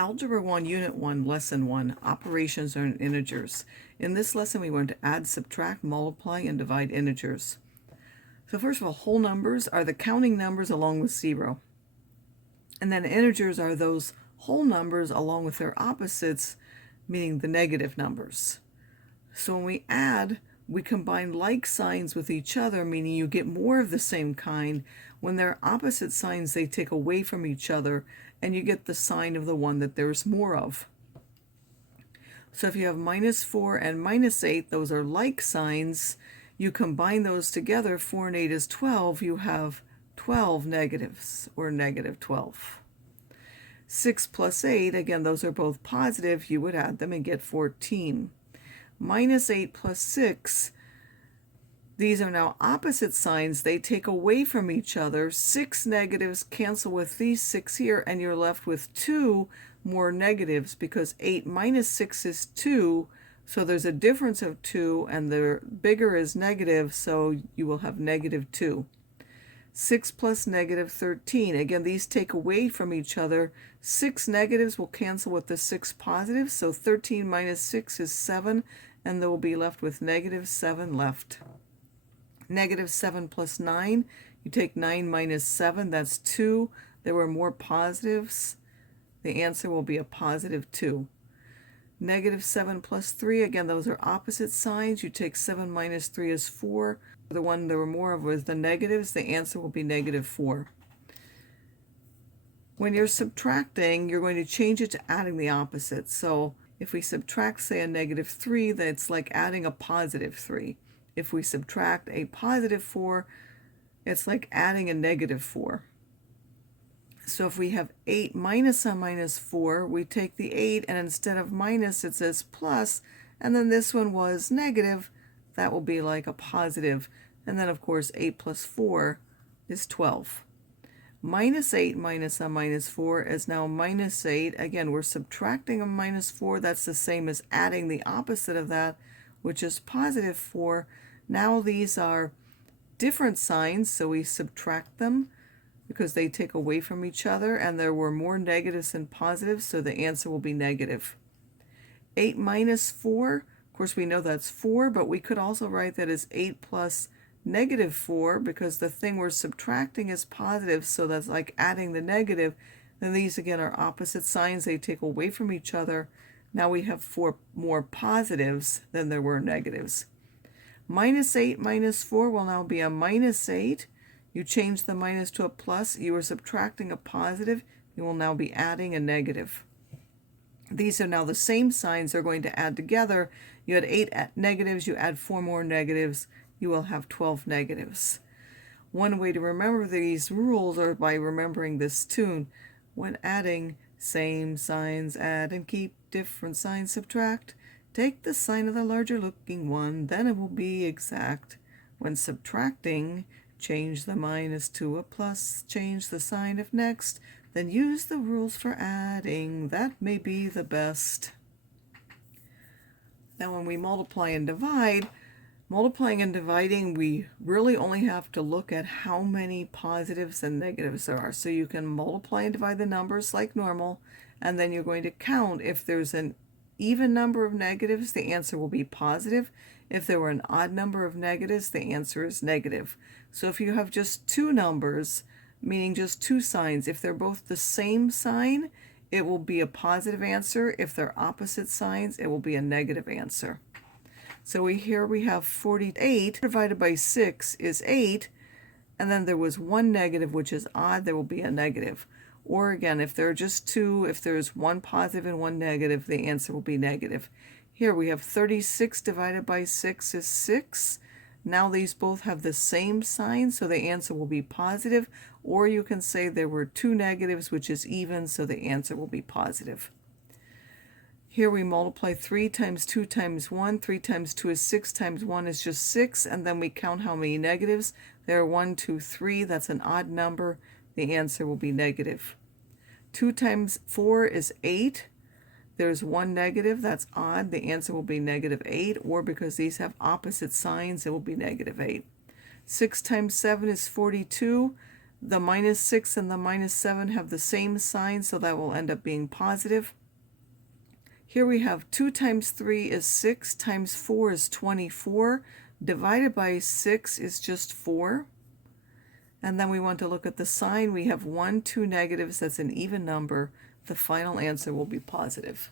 Algebra 1, Unit 1, Lesson 1, Operations on Integers. In this lesson, we want to add, subtract, multiply, and divide integers. So first of all, whole numbers are the counting numbers along with 0. And then integers are those whole numbers along with their opposites, meaning the negative numbers. So when we add, we combine like signs with each other, meaning you get more of the same kind. When they're opposite signs, they take away from each other, and you get the sign of the one that there's more of. So if you have -4 and -8, those are like signs. You combine those together, 4 and 8 is 12, you have 12 negatives, or -12. 6 plus 8, again, those are both positive, you would add them and get 14. -8 plus 6, these are now opposite signs. They take away from each other. 6 negatives cancel with these 6 here, and you're left with 2 more negatives because 8 minus 6 is 2, so there's a difference of 2, and the bigger is negative, so you will have -2. 6 plus -13. Again, these take away from each other. 6 negatives will cancel with the 6 positives, so 13 minus 6 is 7, and they will be left with -7 left. -7 plus 9, you take 9 minus 7, that's 2. There were more positives. The answer will be a +2. -7 plus 3, again, those are opposite signs. You take 7 minus 3 is 4. The one there were more of was the negatives. The answer will be -4. When you're subtracting, you're going to change it to adding the opposite. So if we subtract, say, a -3, that's like adding a +3. If we subtract a +4, it's like adding a -4. So if we have 8 minus a -4, we take the 8, and instead of minus, it says plus, and then this one was negative. That will be like a positive. And then, of course, 8 plus 4 is 12. -8 minus a -4 is now -8. Again, we're subtracting a -4. That's the same as adding the opposite of that, which is +4. Now these are different signs, so we subtract them because they take away from each other, and there were more negatives than positives, so the answer will be negative. 8 minus 4, of course we know that's 4, but we could also write that as 8 plus -4 because the thing we're subtracting is positive, so that's like adding the negative. Then these again are opposite signs, they take away from each other. Now we have 4 more positives than there were negatives. -8 minus 4 will now be a -8. You change the minus to a plus, you are subtracting a positive, you will now be adding a negative. These are now the same signs, they're going to add together. You had 8 negatives, you add 4 more negatives, you will have 12 negatives. One way to remember these rules are by remembering this tune. When adding, same signs add and keep, different signs subtract. Take the sign of the larger looking one, then it will be exact. When subtracting, change the minus to a plus, change the sign if next, then use the rules for adding, that may be the best. Now when we multiply and divide, multiplying and dividing, we really only have to look at how many positives and negatives there are. So you can multiply and divide the numbers like normal, and then you're going to count. If there's an even number of negatives, the answer will be positive. If there were an odd number of negatives, the answer is negative. So if you have just 2 numbers, meaning just 2 signs, if they're both the same sign, it will be a positive answer. If they're opposite signs, it will be a negative answer. So here we have 48 divided by 6 is 8, and then there was 1 negative, which is odd, there will be a negative. Or again, if there are just 2, if there's 1 positive and 1 negative, the answer will be negative. Here we have 36 divided by 6 is 6. Now these both have the same sign, so the answer will be positive. Or you can say there were 2 negatives, which is even, so the answer will be positive. Here we multiply 3 times 2 times 1. 3 times 2 is 6 times 1 is just 6, and then we count how many negatives. There are 1, 2, 3. That's an odd number. The answer will be negative. 2 times 4 is 8. There's 1 negative. That's odd. The answer will be -8, or because these have opposite signs, it will be -8. 6 times 7 is 42. The minus 6 and the minus 7 have the same sign, so that will end up being positive. Here we have 2 times 3 is 6, times 4 is 24, divided by 6 is just 4. And then we want to look at the sign. We have 1, 2 negatives, that's an even number. The final answer will be positive.